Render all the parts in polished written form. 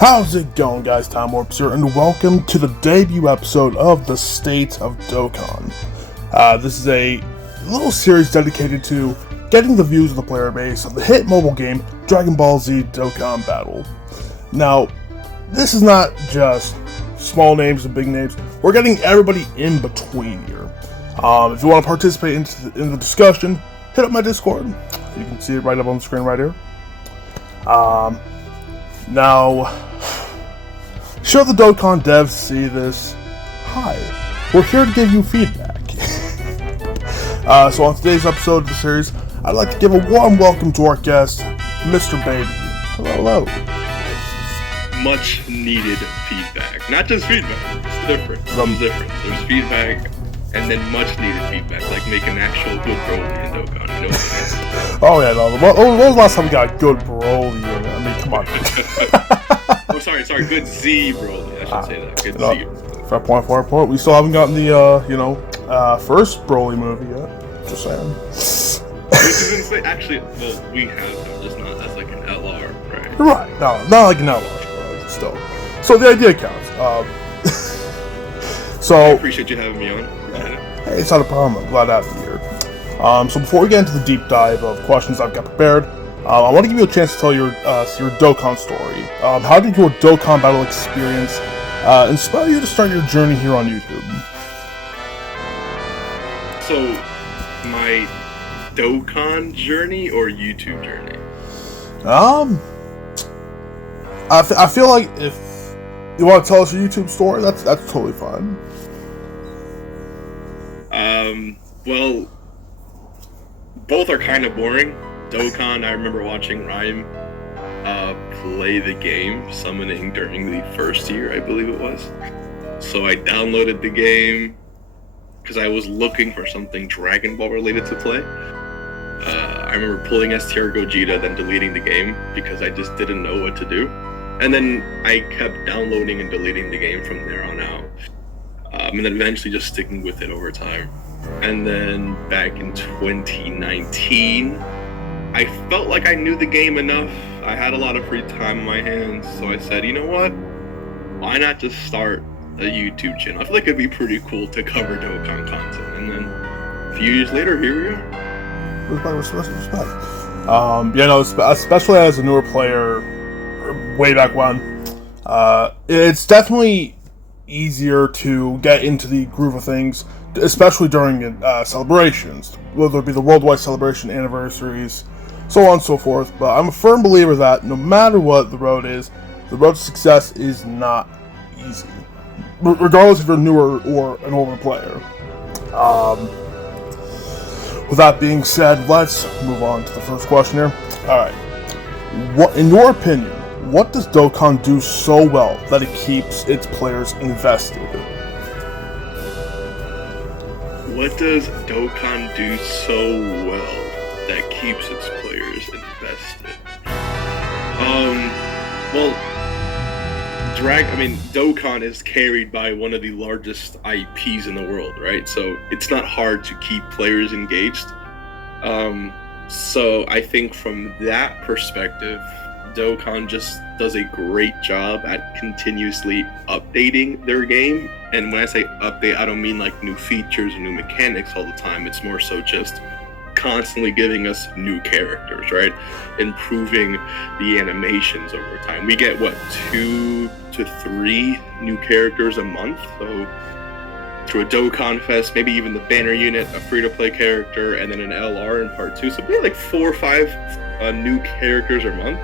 How's it going, guys? Timewarpz here, and welcome to the debut episode of The State of Dokkan. This is a little series dedicated to getting the views of the player base of the hit mobile game Dragon Ball Z Dokkan Battle. Now, this is not just small names and big names. We're getting everybody in between here. If you want to participate in the discussion, hit up my Discord. You can see it right up on the screen right here. Now, should the Dokkan devs see this? Hi, we're here to give you feedback. So on today's episode of the series, I'd like to give a warm welcome to our guest, MrBaby. Hello. Much needed feedback. Not just feedback, it's different. It's different. There's feedback and then much needed feedback, like making actual good Broly in Dokkan, you know what I mean? Oh yeah, no. When was the last time we got good Broly? I mean, come on. Oh, sorry, good Z Broly. I should say that. Good Z. Fair point. We still haven't gotten the, first Broly movie yet. Just saying. This is insane. Actually, well, we have them, just not as like an LR, right? Right. No, not like an LR, still. So the idea counts. So I appreciate you having me on. Hey, it's not a problem. I'm glad to have you here. So before we get into the deep dive of questions I've got prepared, I want to give you a chance to tell your Dokkan story. How did your Dokkan Battle experience inspire you to start your journey here on YouTube? So, my Dokkan journey or YouTube journey? I feel like if you want to tell us your YouTube story, that's totally fine. Well, both are kind of boring. Dokkan, I remember watching Rhyme play the game, summoning during the first year, I believe it was. So I downloaded the game because I was looking for something Dragon Ball related to play. I remember pulling STR Gogeta, then deleting the game because I just didn't know what to do. And then I kept downloading and deleting the game from there on out. And then eventually just sticking with it over time. And then back in 2019, I felt like I knew the game enough. I had a lot of free time on my hands, so I said, you know what? Why not just start a YouTube channel? I feel like it'd be pretty cool to cover Dokkan content. And then a few years later, here we are. Respect. Especially as a newer player, way back when, it's definitely easier to get into the groove of things, especially during celebrations, whether it be the worldwide celebration anniversaries, so on and so forth. But I'm a firm believer that no matter what the road is, the road to success is not easy, regardless if you're newer or an older player. With that being said, let's move on to the first question here. Alright, what, in your opinion, what does Dokkan do so well that it keeps its players invested? What does Dokkan do so well that keeps its players invested? Dokkan is carried by one of the largest IPs in the world, right? So it's not hard to keep players engaged. So I think from that perspective, Dokkan just does a great job at continuously updating their game. And when I say update, I don't mean like new features and new mechanics all the time. It's more so just constantly giving us new characters, right? Improving the animations over time. We get 2 to 3 new characters a month. So through a Dokkan Fest, maybe even the banner unit, a free-to-play character, and then an LR in part 2. So maybe like 4 or 5 new characters a month,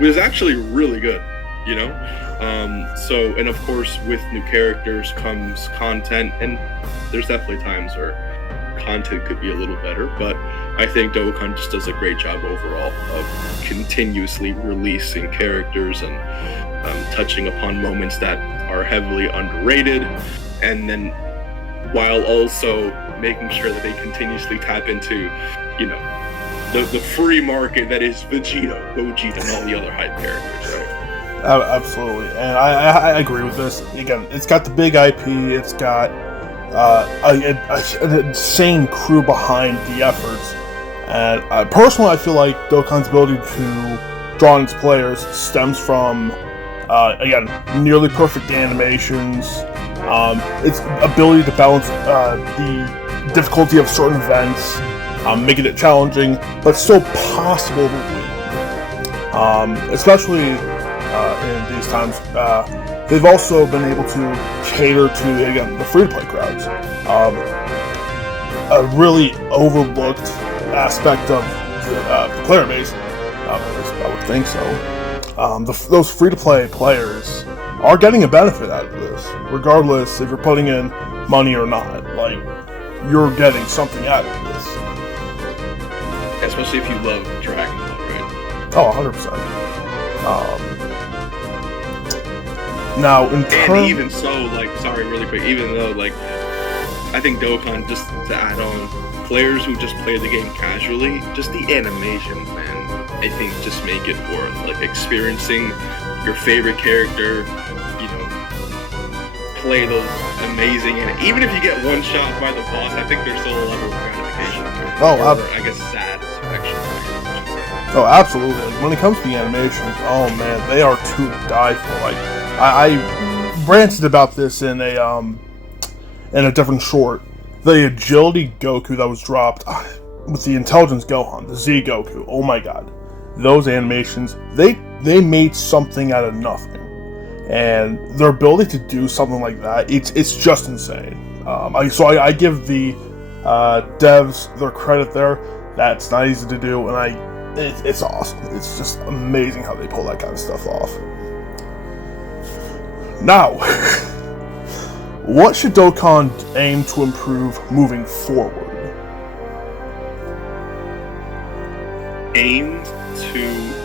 which is actually really good, you know? And of course, with new characters comes content, and there's definitely times where content could be a little better, but I think Dokkan just does a great job overall of continuously releasing characters and touching upon moments that are heavily underrated, and then while also making sure that they continuously tap into, the free market that is Vegeta, Gogeta, and all the other hype characters, right? Absolutely, and I agree with this. Again, it's got the big IP, it's got an insane crew behind the efforts, and personally I feel like Dokkan's ability to draw on its players stems from Again, nearly perfect animations. Its ability to balance the difficulty of certain events, making it challenging, but still possible to win. Especially in these times, they've also been able to cater to, again, the free-to-play crowds. A really overlooked aspect of the player base, I would think so. Those free-to-play players are getting a benefit out of this, regardless if you're putting in money or not. Like, you're getting something out of this. Especially if you love Dragon Ball, right? Oh, 100%. Now, in terms... And even so, like, sorry, really quick, even though, like, I think Dokkan, just to add on, players who just play the game casually, just the animations, man, I think just make it worth, like, experiencing your favorite character, you know, play those amazing, and even if you get one shot by the boss, I think there's still a level of gratification. I guess satisfaction. Oh, absolutely. Like, when it comes to the animations, oh man, they are to die for. Like, I ranted about this in a different short. The agility Goku that was dropped with the intelligence Gohan, the Z Goku. Oh my god, those animations, they made something out of nothing, and their ability to do something like that, it's just insane. I give the devs their credit there. That's not easy to do, and it's awesome. It's just amazing how they pull that kind of stuff off. Now, what should Dokkan aim to improve moving forward? Aim to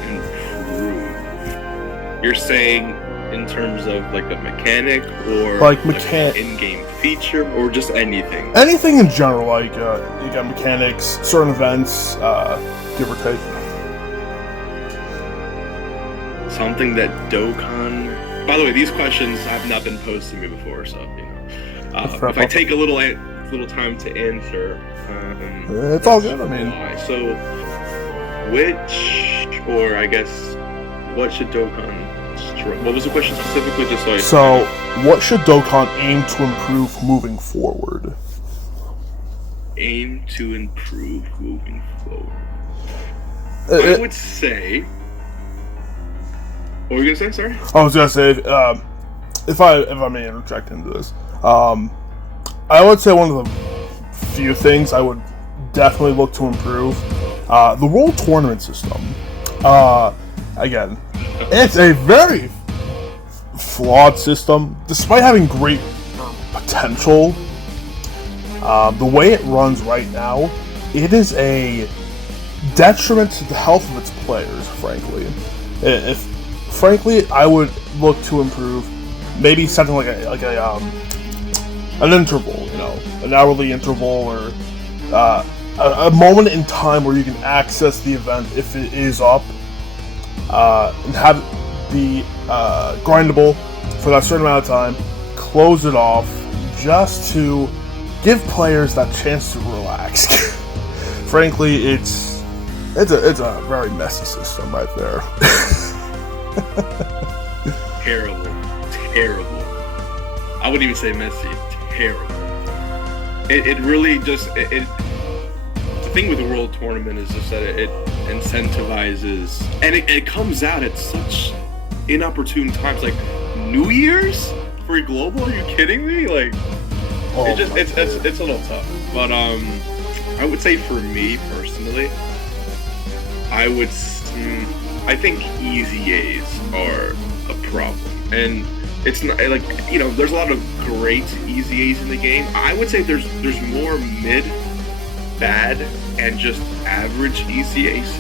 improve. You're saying in terms of like a mechanic or like an in-game feature or just anything? Anything in general, like you got mechanics, certain events, give or take. Something that Dokkan... By the way, these questions have not been posed to me before, so, you know. If I take a little time to answer... it's all good, I mean... So, or I guess, what should Dokkan... What was the question specifically, So, what should Dokkan aim to improve moving forward? Aim to improve moving forward. I would say... What were you gonna say? Sorry. I was gonna say, if I may interject into this, I would say one of the few things I would definitely look to improve, the World Tournament system. Again, it's a very flawed system, despite having great potential. The way it runs right now, it is a detriment to the health of its players. Frankly, I would look to improve, maybe something like an interval, you know, an hourly interval, or a moment in time where you can access the event if it is up, and have it be grindable for that certain amount of time, close it off, just to give players that chance to relax. Frankly, it's a very messy system right there. Terrible. I wouldn't even say messy. Terrible. It really just... The thing with the World Tournament is just that it incentivizes... And it comes out at such inopportune times. Like, New Year's? For Global? Are you kidding me? Like... It's a little tough. But, I would say for me, personally, I think easy A's are a problem, and it's not like, you know, there's a lot of great easy A's in the game. I would say there's more mid, bad, and just average easy A's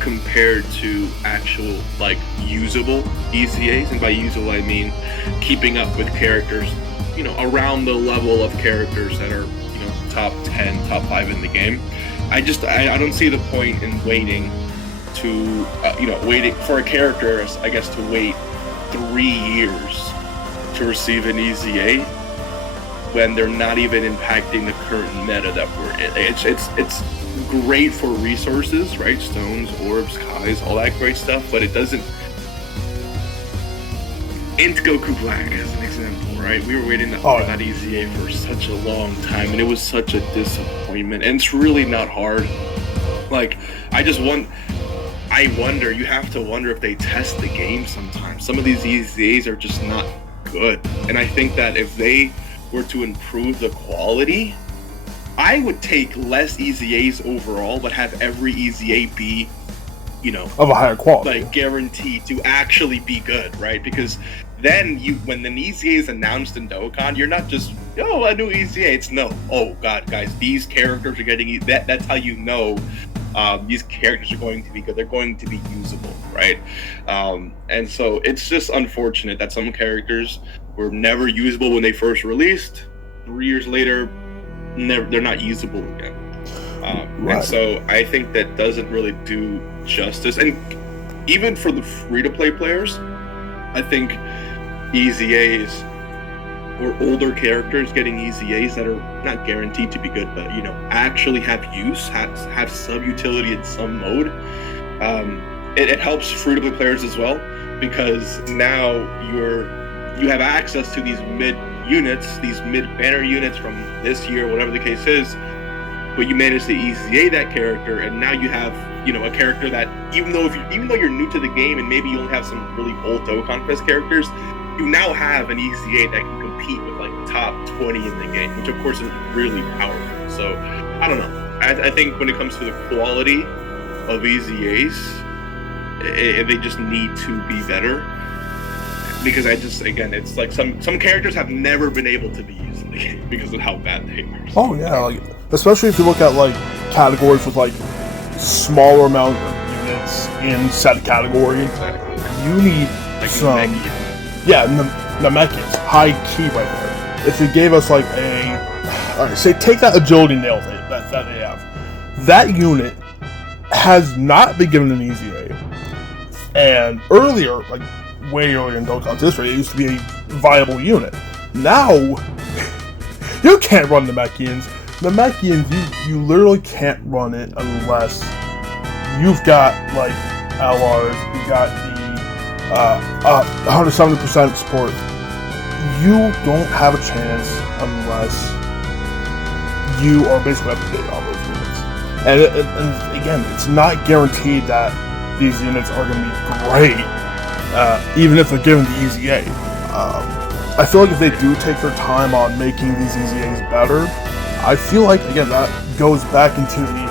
compared to actual like usable easy A's, and by usable I mean keeping up with characters, you know, around the level of characters that are, you know, top 10, top 5 in the game. I don't see the point in waiting to, waiting for a character, I guess, to wait 3 years to receive an easy A when they're not even impacting the current meta that we're in. It's great for resources, right? Stones, orbs, kais, all that great stuff, but it doesn't Int Goku Black as an example, right? We were waiting for that EZA for such a long time, and it was such a disappointment. And it's really not hard. Like, I wonder, you have to wonder if they test the game sometimes. Some of these EZAs are just not good. And I think that if they were to improve the quality, I would take less EZAs overall, but have every EZA be, you know, of a higher quality, like guaranteed to actually be good, right? Because then when an EZA is announced in Dokkan, you're not just, oh, a new EZA. It's no, oh god, guys, these characters are getting that's how you know these characters are going to be good. They're going to be usable, right? And so it's just unfortunate that some characters were never usable when they first released. 3 years later, they're not usable again. Right. And so I think that doesn't really do justice. And even for the free-to-play players, I think EZAs or older characters getting EZAs that are not guaranteed to be good, but, you know, actually have use, have some utility in some mode. It helps free-to-play players as well, because now you have access to these mid units, these mid-banner units from this year, whatever the case is, but you manage to EZA that character, and now you have, you know, a character that even though you're new to the game and maybe you only have some really old Dokkan Fest characters, you now have an EZA that can compete with like the top 20 in the game, which of course is really powerful. So I don't know. I think when it comes to the quality of EZAs, they just need to be better. Because it's like some characters have never been able to be used in the game because of how bad they are. Oh yeah, like, especially if you look at like categories with like smaller amount of units in set category, you need like some Namekians, high key right there. If you gave us like say take that agility nail that they have, that unit has not been given an EZA, and earlier, like way earlier in Dokkan's history, it used to be a viable unit. Now you can't run Namekians. Namekians, you literally can't run it unless you've got like LRs, you got the 170% support. You don't have a chance unless you are basically up to date on those units. And again, it's not guaranteed that these units are going to be great, even if they're given the EZA. I feel like if they do take their time on making these EZAs better, I feel like, again, that goes back into the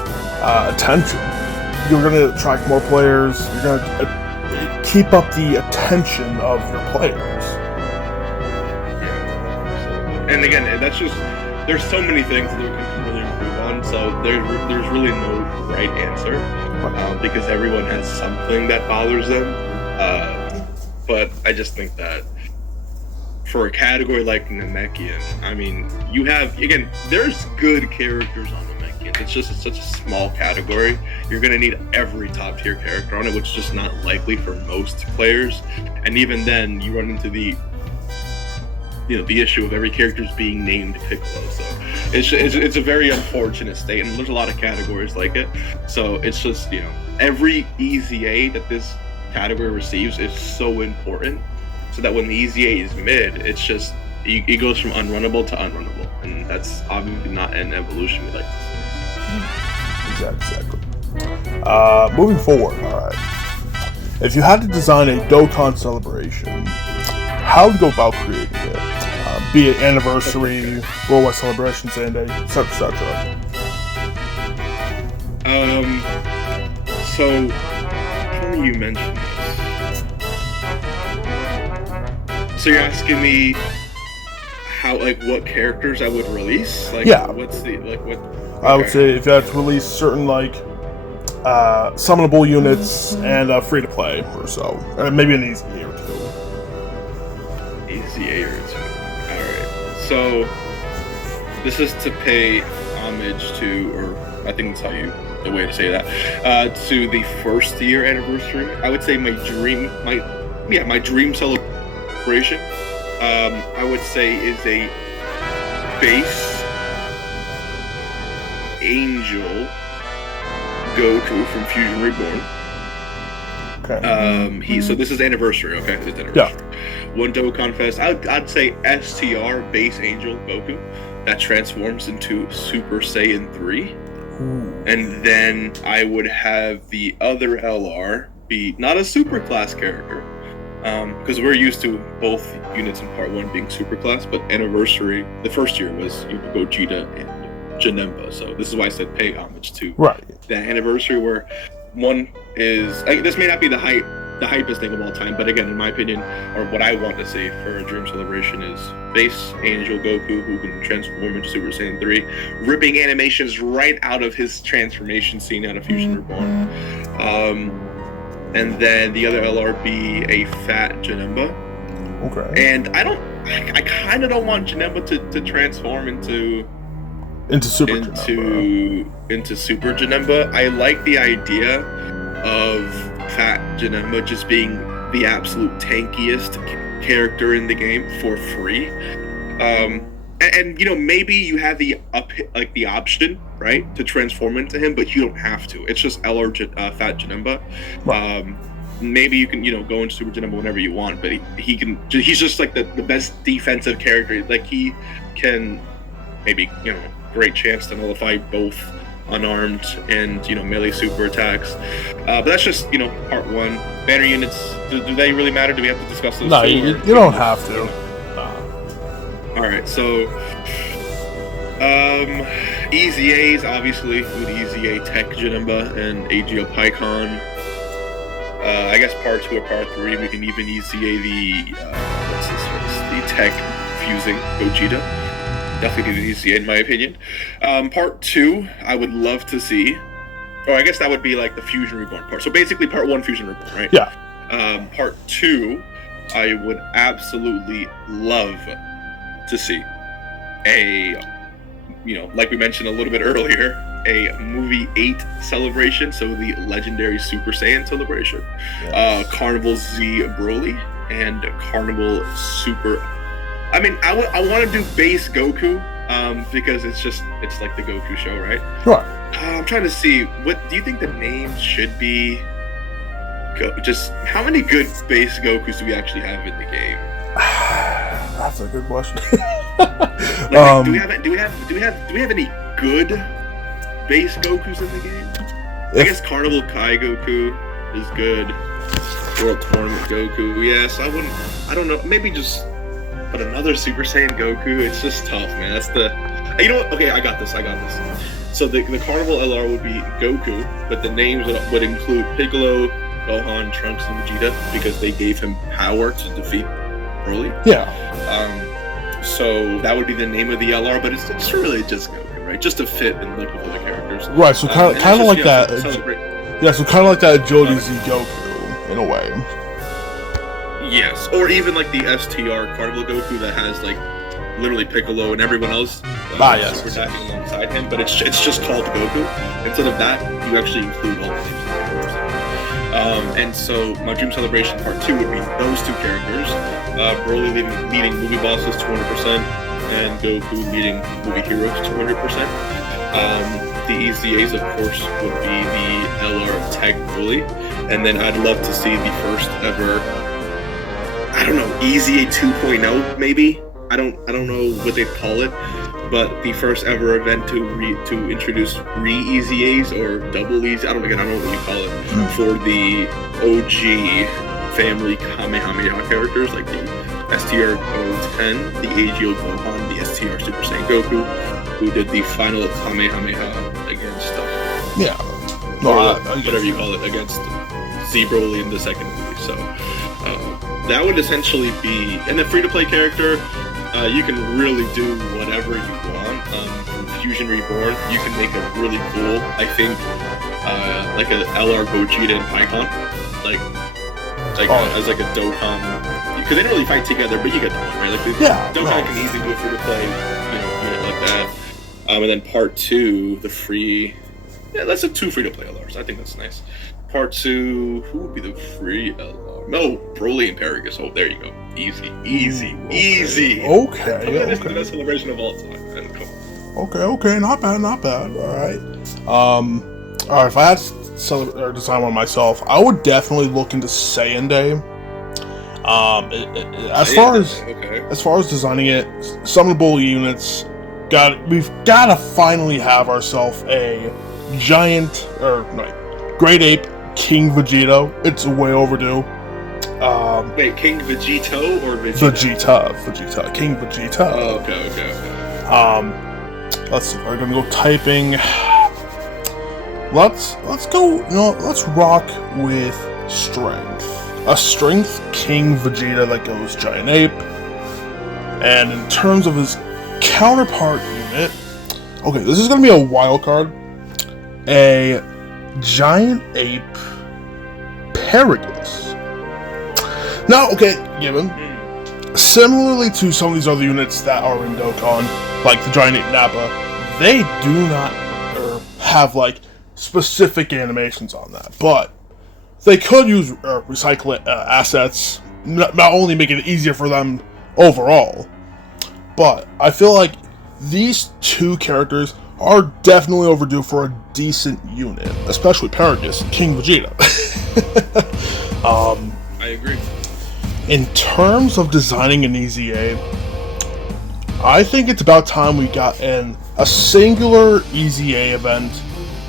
attention. You're going to attract more players, you're going to keep up the attention of your players. Yeah. And again, that's just, there's so many things that we can really improve on, so there's really no right answer, because everyone has something that bothers them. But I just think that for a category like Namekian, I mean, you have, again, there's good characters on Namekian. It's just such a small category. You're going to need every top tier character on it, which is just not likely for most players. And even then, you run into the issue of every character's being named Piccolo. So it's a very unfortunate state, and there's a lot of categories like it. So it's just, every EZA that this category receives is so important, so that when the EZA is mid, it's just it goes from unrunnable to unrunnable, and that's obviously not an evolution we like to see. Exactly. Moving forward, alright. If you had to design a Dokkan celebration, how would you go about creating it? Be it anniversary, worldwide celebration, same day, etc., etc. So funny you mentioned this. So you're asking me how, what characters I would release? What's the, what? Okay. I would say if you had to release certain, summonable units and free-to-play or so. Maybe an EZA or two. EZA or two. Alright. So, this is to pay homage to, or I think that's the way to say that, to the first year anniversary. I would say my dream celebration, I would say, is a base Angel Goku from Fusion Reborn. Okay. So this is anniversary, okay? It's anniversary. Yeah. One Dokkan Fest. I'd say STR Base Angel Goku that transforms into Super Saiyan 3. Ooh. And then I would have the other LR be not a super class character, because we're used to both units in part 1 being super class, but anniversary, the first year was Gogeta and Janemba. So this is why I said pay homage to the anniversary, where one is, this may not be the hypest thing of all time, but again, in my opinion, or what I want to see for a Dream Celebration, is Base Angel Goku, who can transform into Super Saiyan 3, ripping animations right out of his transformation scene out of Fusion Reborn. And then the other LRB, a fat Janemba. Okay. And I kind of don't want Janemba to transform into Super Janemba. Into Super Janemba. I like the idea of fat Janemba just being the absolute tankiest character in the game for free. And maybe you have the option, right, to transform into him, but you don't have to. It's just LR Fat Janemba. Maybe you can go into Super Janemba whenever you want, but he's just like the best defensive character. Like, he can maybe great chance to nullify both unarmed and melee super attacks. But that's just part 1. Banner units, do they really matter? Do we have to discuss those? No, you don't have to. Alright, so Easy A's, obviously, with Easy A Tech Janemba and AGO Pycon. I guess part 2 or part 3, we can even Easy A the Tech Fusing Gogeta. Definitely do the Easy A, in my opinion. Part 2, I would love to see, or I guess that would be like the Fusion Reborn part. So basically part 1, Fusion Reborn, right? Yeah. Part 2, I would absolutely love to see a, like we mentioned a little bit earlier, a movie 8 celebration, so the legendary Super Saiyan celebration. Yes. Carnival Z Broly and Carnival Super. I mean, I want to do base Goku, because it's like the Goku show, right? Sure. I'm trying to see, what do you think the names should be? Just how many good base Gokus do we actually have in the game? That's a good question. Do we have any good base Gokus in the game? I guess Carnival Kai Goku is good. World Tournament Goku, yes. I don't know. Maybe just put another Super Saiyan Goku. It's just tough, man. That's the. You know what? Okay, I got this. So the Carnival LR would be Goku, but the names would include Piccolo, Gohan, Trunks, and Vegeta, because they gave him power to defeat Broly. Yeah. So that would be the name of the LR, but it's really just Goku, right? Just to fit and look with other characers. Right. So kind of like that. Yeah. So kind of like that Jody Z Goku in a way. Yes, or even like the STR Carnival Goku that has like literally Piccolo and everyone else super attacking alongside him, but it's just called Goku. Instead of that, you actually include all the names. And so my Dream Celebration Part 2 would be those two characters. Broly leading movie bosses 200%, and Goku leading movie heroes 200%. The EZAs, of course, would be the LR Tech Broly, and then I'd love to see the first ever, I don't know, EZA 2.0 maybe. I don't know what they'd call it, but the first ever event to introduce re-EZAs or double EZA, I don't know what you call it, for the OG family Kamehameha characters like the STR 010, the AGO Gohan, the STR Super Saiyan Goku, who did the final Kamehameha against whatever you call it, against Z Broly in the second movie. So that would essentially be, and the free-to-play character, you can really do whatever you want. From Fusion Reborn, you can make it really cool. I think like a LR Gogeta and Pycon, as like a Dokkan, because they don't really fight together, but you get the point, right? Like Dokkan can easily do a free-to-play, unit like that. And then part 2, the free, let's have 2 free-to-play LRs. I think that's nice. Part 2, who would be the free LR? No, Broly and Paragus. Oh, there you go. Easy. Okay. This is the best celebration of all time, man. Come on. Okay, not bad. All right. If I had design one myself, I would definitely look into Saiyan Day. As far as designing it, summonable units, we've gotta finally have ourselves a giant Great Ape King Vegito. It's way overdue. Wait, King Vegito or Vegeta? Vegeta, King Vegeta. Oh, okay. We're gonna go typing. Let's go. Let's rock with strength. A strength King Vegeta that goes giant ape. And in terms of his counterpart unit, okay, this is gonna be a wild card. A giant ape Paragus. Now, okay, given. Similarly to some of these other units that are in Dokkan, like the Giant Ape Nappa, they do not have like specific animations on that, but they could use recycle assets, not only make it easier for them overall, but I feel like these two characters are definitely overdue for a decent unit, especially Paragus, King Vegeta. I agree. In terms of designing an EZA, I think it's about time we got a singular EZA event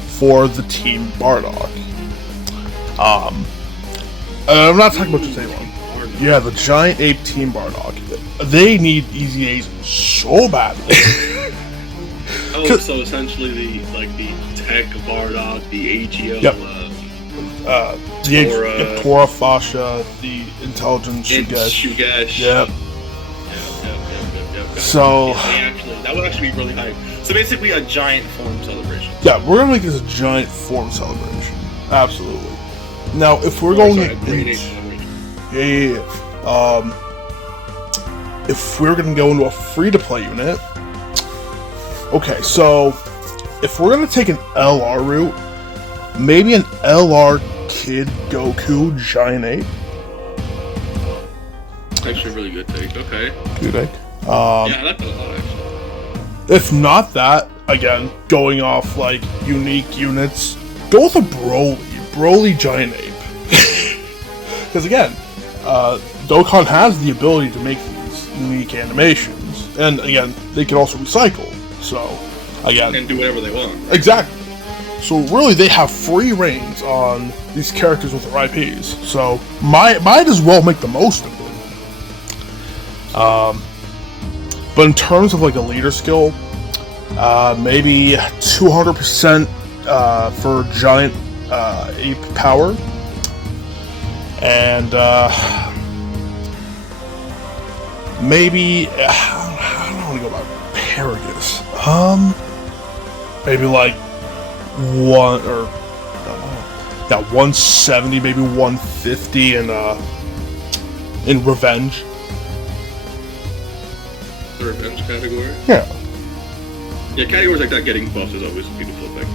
for the Team Bardock. I'm not talking about the same one. Yeah, the Giant Ape Team Bardock. They need EZAs so badly. So essentially the Tech Bardock, the AGO, yep. The Pora Fascia, the Intelligence Shugesh. Yep. So that would actually be really hype. So basically a giant form celebration. Yeah, we're gonna make this a giant form celebration. Absolutely. Now, if we're going if we're gonna go into a free-to-play unit, okay, so if we're gonna take an LR route, maybe an LR Kid Goku Giant Ape. Actually, a really good take. Okay. Good take. Yeah, I like that a lot, actually. If not that, again, going off like unique units, go with a Broly Giant Ape. Because again, Dokkan has the ability to make these unique animations, and again, they can also recycle. So, again, and do whatever they want. Exactly. So really, they have free reigns on these characters with their IPs. So might as well make the most of it. But in terms of like a leader skill, maybe 200% for giant ape power, and maybe I don't want to go about Paragus. Maybe like 170, maybe 150 in revenge. The revenge category? Yeah. Yeah, categories like that getting buffs is always a beautiful thing.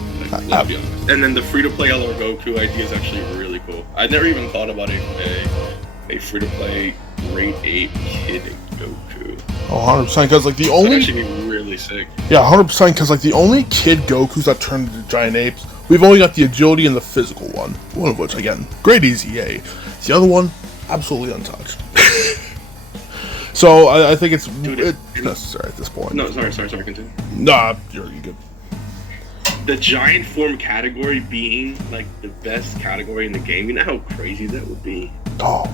Let's be honest. And then the free-to-play LR Goku idea is actually really cool. I'd never even thought about a free-to-play Great Ape Kid Goku. Oh, 100%, because like the only... That'd actually be really sick. Yeah, 100%, because like the only Kid Gokus that turn into giant apes, we've only got the agility and the physical one. One of which, again, great EZA. The other one, absolutely untouched. So I think it's necessary at this point. No, sorry, continue. Nah, you're good. The giant form category being like the best category in the game, you know how crazy that would be? Oh.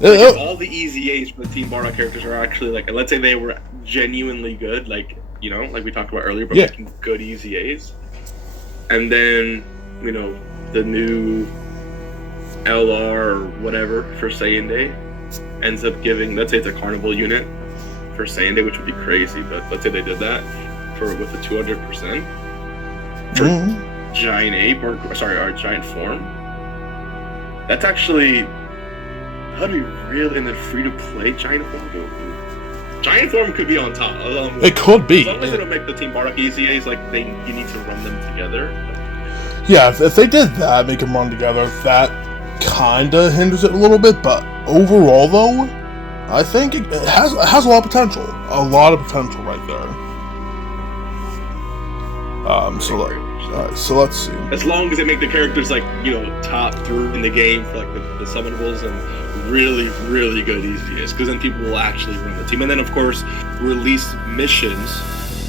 Like, all the EZAs for the Team Bardock characters are actually like, let's say they were genuinely good, like, you know, like we talked about earlier, but making good EZAs. And then, you know, the new LR or whatever for Saiyan Day ends up giving, let's say it's a carnival unit for Saiyan Day, which would be crazy, but let's say they did that with the 200% for giant ape, or giant form. That's actually, that'd be real in the free-to-play giant form Goku. Giant form could be on top. It could be. As long as they don't make the Team Bardock EZAs, like you need to run them together. Yeah, if they did that, make them run together, that kinda hinders it a little bit, but overall though, I think it has a lot of potential. A lot of potential right there. Alright, so let's see. As long as they make the characters like, you know, top 3 in the game for like the summonables and really, really good easiest, because then people will actually run the team. And then of course release missions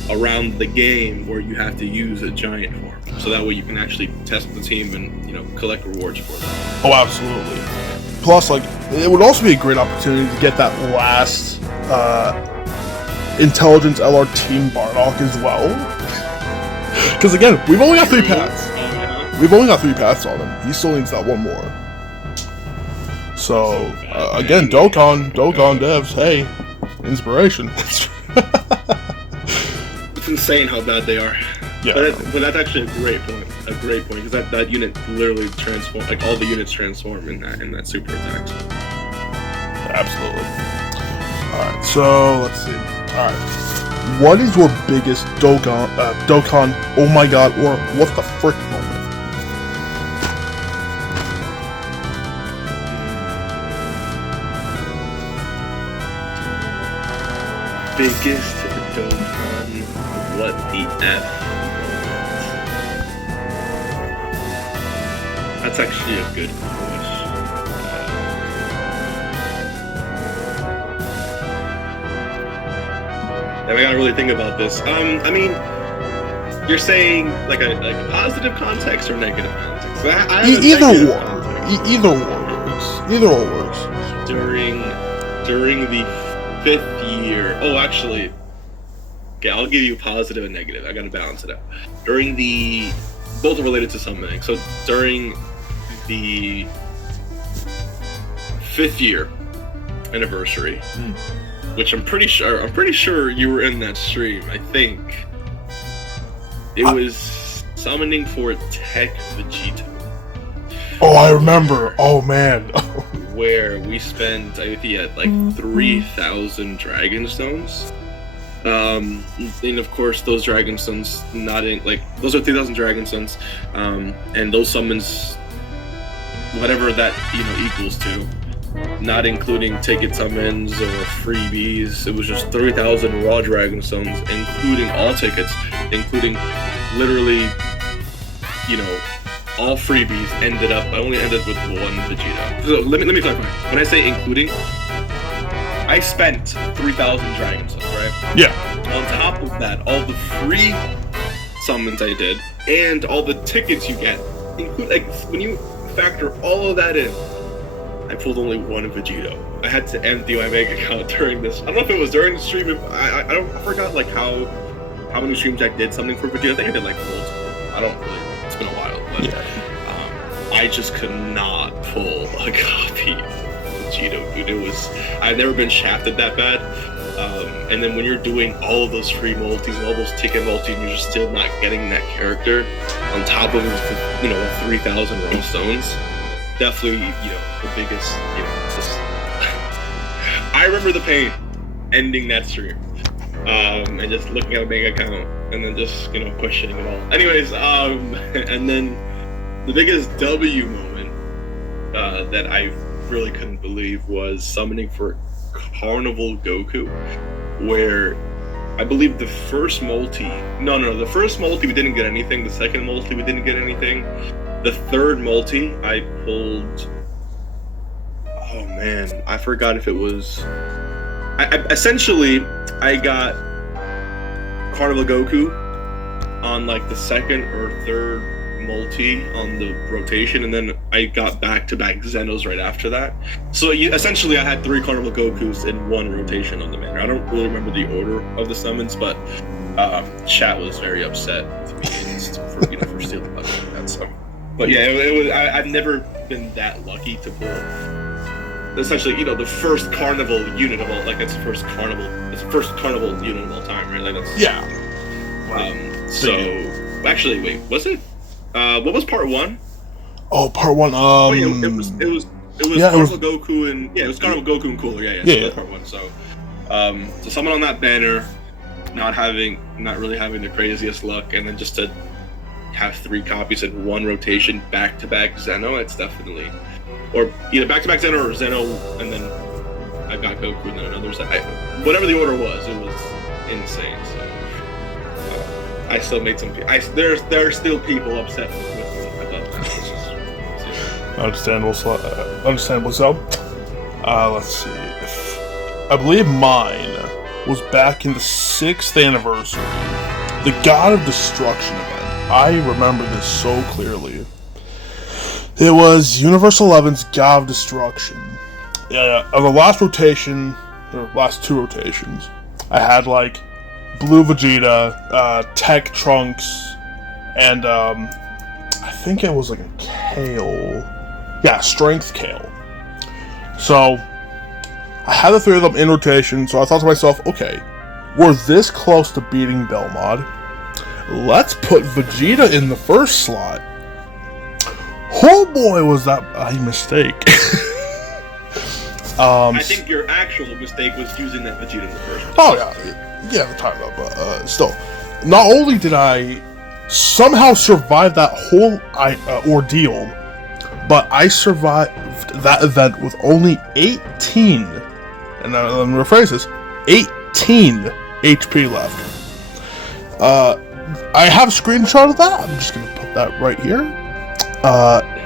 around the game where you have to use a giant form, so that way you can actually test the team and, you know, collect rewards for them. Oh, absolutely. Plus, like, it would also be a great opportunity to get that last Intelligence LR Team Bardock as well. Because again, we've only got 3 paths. We've only got 3 paths on him. He still needs that one more. So, again, Dokkan devs, hey, inspiration. It's insane how bad they are. Yeah. But that's actually a great point. Because that unit literally transform, like all the units transform in that super attack. Absolutely. Alright, so let's see. Alright. What is your biggest Dokkan, oh my god, or what the frick moment? Biggest Dokkan, what the F? That's actually a good question. And I gotta really think about this. I mean, you're saying like a positive context or negative context? Either one. Either one works. Either one works. During the 5th year. Oh, actually, okay, I'll give you positive and negative. I gotta balance it out. Both are related to summoning. So during the 5th year anniversary, which I'm pretty sure you were in that stream. I think it was summoning for Tech Vegeta. Oh, I remember. Oh man. Where we spent, I think, at like 3,000 Dragon Stones. And of course, those Dragon Stones, those are 3,000 Dragon Stones, and those summons, whatever that, you know, equals to, not including ticket summons or freebies. It was just 3,000 raw Dragon Stones, including all tickets, including literally, you know, all freebies. I only ended with 1 Vegeta. So let me clarify. When I say including, I spent 3,000 Dragon Stones, right? Yeah. On top of that, all the free summons I did, and all the tickets you get, include, like, when you factor all of that in, I pulled only 1 Vegeta. I had to empty my bank account during this. I don't know if it was during the stream. I forgot like how many streams I did something for Vegeta. I think I did like multiple. I don't really. It's been a while, but I just could not pull a copy of Vegeta, dude. I've never been shafted that bad. And then when you're doing all of those free multis and all those ticket multis, and you're just still not getting that character on top of, you know, the 3,000 raw stones, definitely, you know, the biggest, you know, just I remember the pain ending that stream, and just looking at a bank account and then just, you know, questioning it all. Anyways, and then the biggest W moment that I really couldn't believe was summoning for Carnival Goku, where I believe the first multi, the first multi we didn't get anything, the second multi we didn't get anything, the third multi I pulled, oh man, I forgot if it was, essentially I got Carnival Goku on like the second or third multi on the rotation, and then I got back-to-back Zenos right after that. So essentially I had 3 Carnival Gokus in 1 rotation on the banner. I don't really remember the order of the summons, but chat was very upset with me for stealing like that. So, but yeah, it was. I've never been that lucky to pull essentially, you know, the first Carnival unit of all. Like it's the first Carnival unit of all time, right? Like that's So actually, wait, was it? What was part 1? Oh, part 1. It was Carnival Goku and it was Carnival Goku and Cooler. Yeah. So that was part 1. So, someone on that banner, not really having the craziest luck, and then just to have 3 copies in 1 rotation, back-to-back Zeno. It's definitely, or either back-to-back Zeno or Zeno, and then I got Goku and then another Zeno. Whatever the order was, it was insane. So. I still made some. There are still people upset with me about that. It's just, Understandable. So, let's see. I believe mine was back in the 6th anniversary, the God of Destruction event. I remember this so clearly. It was Universe 11's God of Destruction. On the last rotation, or last 2 rotations, I had like Blue Vegeta, Tech Trunks, and I think it was like a Kale. Yeah, Strength Kale. So I had the 3 of them in rotation, so I thought to myself, okay, we're this close to beating Belmod. Let's put Vegeta in the first slot. Oh boy, was that a mistake. I think your actual mistake was using that Vegeta in the first place. Oh yeah, the time up, but still. Not only did I somehow survive that whole ordeal, but I survived that event with only 18, and let me rephrase this, 18 HP left. I have a screenshot of that. I'm just gonna put that right here.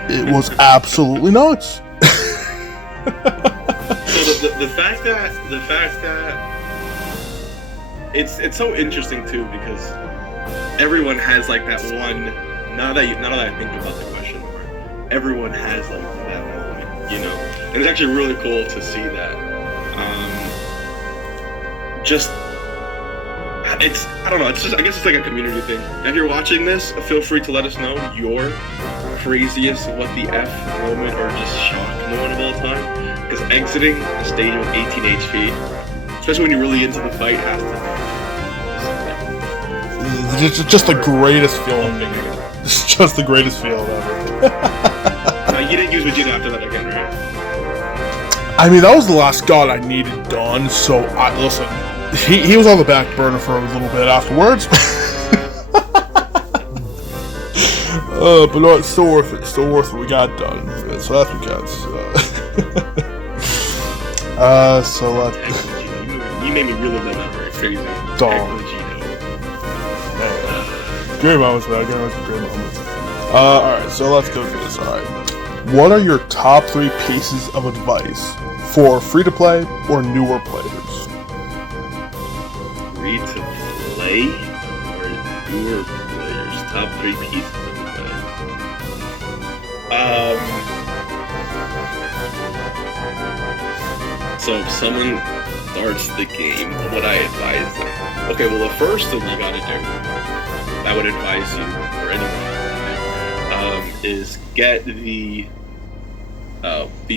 It was absolutely nuts. So the fact that it's so interesting too, because everyone has like that one. Now that I think about the question more, everyone has like that moment, you know. And it's actually really cool to see that. I don't know. It's just, I guess it's like a community thing. And if you're watching this, feel free to let us know your craziest what the F moment or just shock moment of all time. Because exiting the stadium with 18 HP, especially when you're really into the fight, has to. It's just the greatest feeling. It's just the greatest feeling ever. Now, you didn't use Vegeta after that again, right? I mean, that was the last god I needed done. So listen. He was on the back burner for a little bit afterwards. But no, it's still worth it. It's still worth what we got done. So that's what counts. So let's... You made me relive that memory. Crazy. Dog. Great moments, man. Great moments. Alright, so let's go through this. Alright. What are your top 3 pieces of advice for free-to-play or newer players? Free to play or newer players? Top 3 pieces of advice. So if someone starts the game, what would I advise them? Okay, well the first thing you gotta do, I would advise you, or anyone, is get the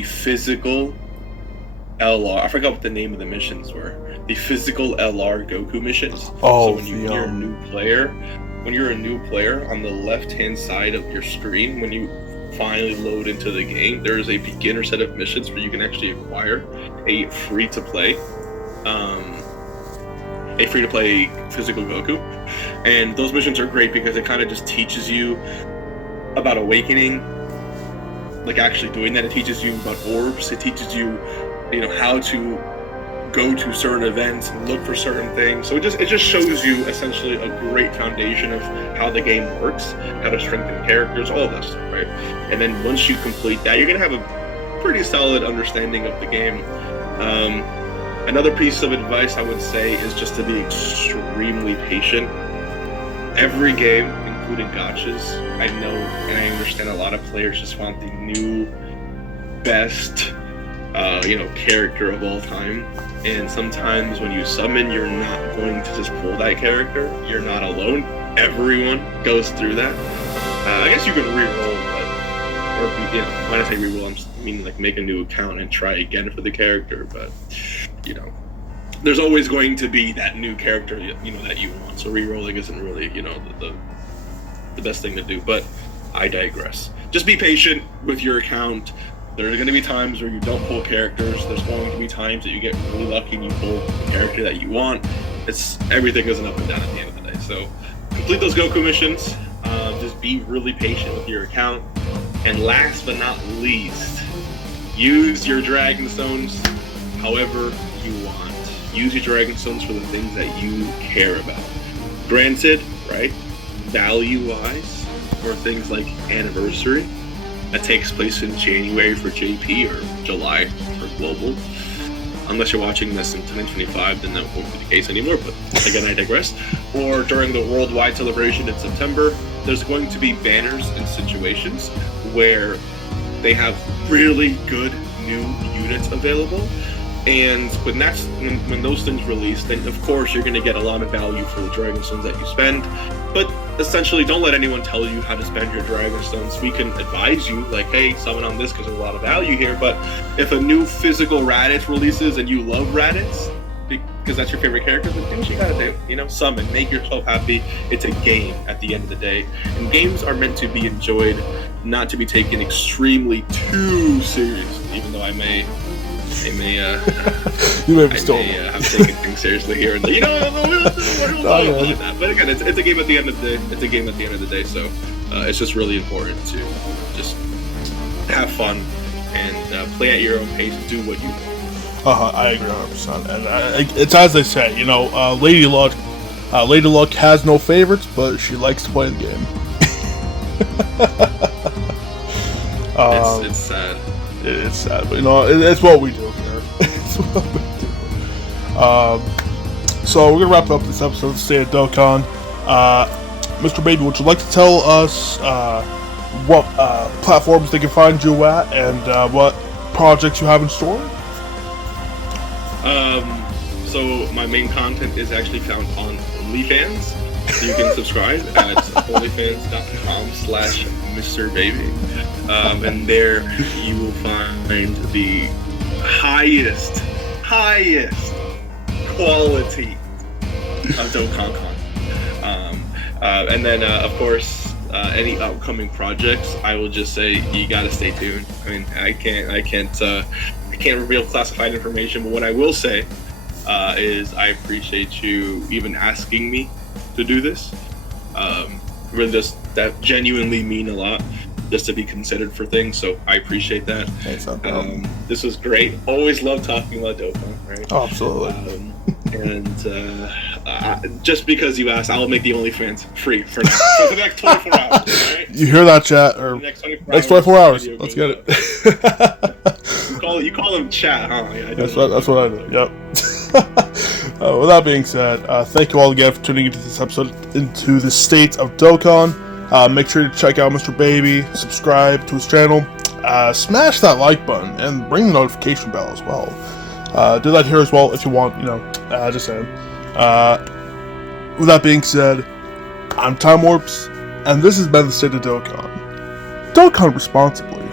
physical LR. I forgot what the name of the missions were. The physical LR Goku missions. Oh, so when you're a new player, on the left-hand side of your screen, when you finally load into the game, there is a beginner set of missions where you can actually acquire a free-to-play physical Goku. And those missions are great because it kind of just teaches you about awakening, like actually doing that. It teaches you about orbs. It teaches you, how to go to certain events and look for certain things. So it just shows you essentially a great foundation of how the game works, how to strengthen characters, all of that stuff, right? And then once you complete that, you're gonna have a pretty solid understanding of the game. Another piece of advice I would say is just to be extremely patient. Every game, including gachas, I know and I understand a lot of players just want the new best character of all time. And sometimes when you summon, you're not going to just pull that character. You're not alone. Everyone goes through that. I guess you can re-roll, when I say re-roll, I mean like make a new account and try again for the character. But there's always going to be that new character that you want. So re-rolling isn't really the best thing to do. But I digress. Just be patient with your account. There are going to be times where you don't pull characters. There's going to be times that you get really lucky and you pull the character that you want. Everything is an up and down at the end of the day. So complete those Goku missions. Just be really patient with your account. And last but not least, use your Dragon Stones however you want. Use your Dragon Stones for the things that you care about. Granted, right, value-wise, for things like Anniversary, that takes place in January for JP or July for Global. Unless you're watching this in 2025, then that won't be the case anymore, but again, I digress. Or during the worldwide celebration in September, there's going to be banners and situations where they have really good new units available. And when those things release, then of course you're going to get a lot of value for the Dragon Stones that you spend. But essentially, don't let anyone tell you how to spend your Dragon Stones. We can advise you, like, hey, summon on this because there's a lot of value here. But if a new physical Raditz releases and you love Raditz, because that's your favorite character, then do what you gotta do. Summon, make yourself happy. It's a game at the end of the day. And games are meant to be enjoyed, not to be taken extremely too seriously, even though I may you may have taken things seriously here and there. But again, it's a game at the end of the day. It's a game at the end of the day, so it's just really important to just have fun and play at your own pace. Do what you want. I agree 100%. And it's as they say, Lady Luck has no favorites, but she likes to play the game. It's sad. It's sad, but it's what we do here. It's what we do. So we're gonna wrap up this episode of the State of Dokkan. MrBaby, would you like to tell us what platforms they can find you at and what projects you have in store? So my main content is actually found on OnlyFans. So you can subscribe at onlyfans.com/MrBaby. And there you will find the highest quality of Dokkan content. And then, of course, any upcoming projects, I will just say you gotta stay tuned. I mean, I can't reveal classified information, but what I will say is I appreciate you even asking me to do this. Really, that genuinely mean a lot, just to be considered for things. So I appreciate that. Thanks, this was great. Always love talking about Dokkan, right? Oh, absolutely. And just because you asked, I'll make the OnlyFans free for now. For the next 24 hours. Right? You hear that, chat? Or next 24 hours. Let's get it. You call them chat, huh? Yeah, that's what I do. Yep. With that being said, thank you all again for tuning into this episode into the State of Dokkan. Make sure to check out MrBaby, subscribe to his channel, smash that like button, and ring the notification bell as well. Do that here as well if you want, just saying. With that being said, I'm Timewarpz, and this has been the State of Dokkan. Dokkan responsibly.